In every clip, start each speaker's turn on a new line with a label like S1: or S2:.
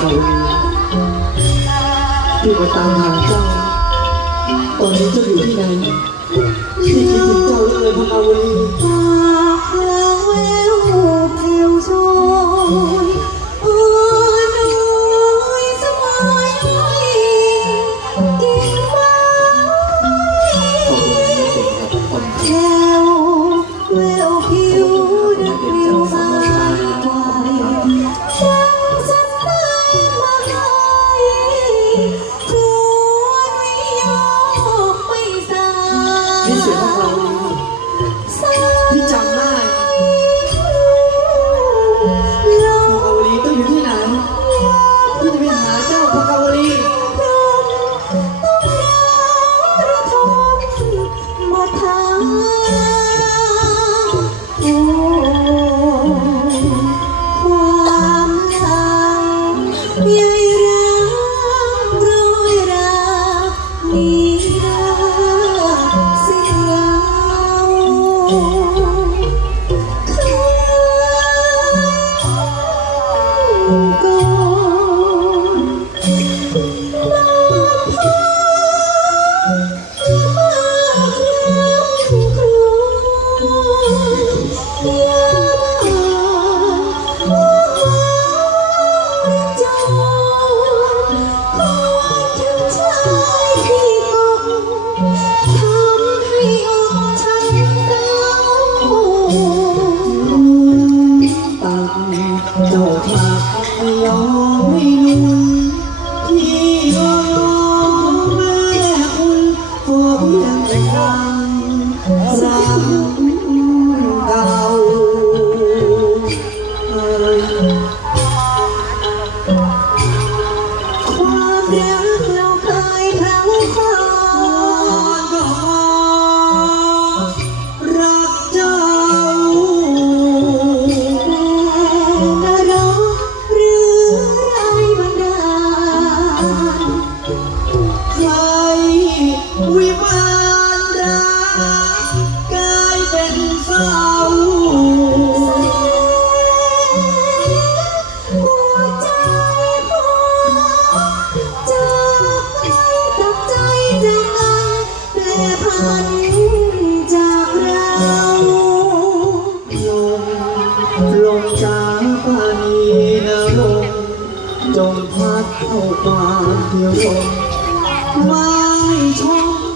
S1: ขาที่มาตามหาเจ้าตอนนี้เจ้าอยู่ที่ไหนที่คิดถึงเจ้าเลยพระเก่า
S2: วี
S1: จงพัดเข้าป่าเดีย
S2: วลไม่
S1: ชอ
S2: บ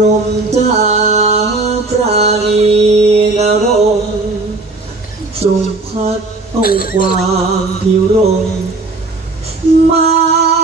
S2: ร
S1: ม
S2: ตาไกรนร
S1: มจงพัดเอาความพิรมมา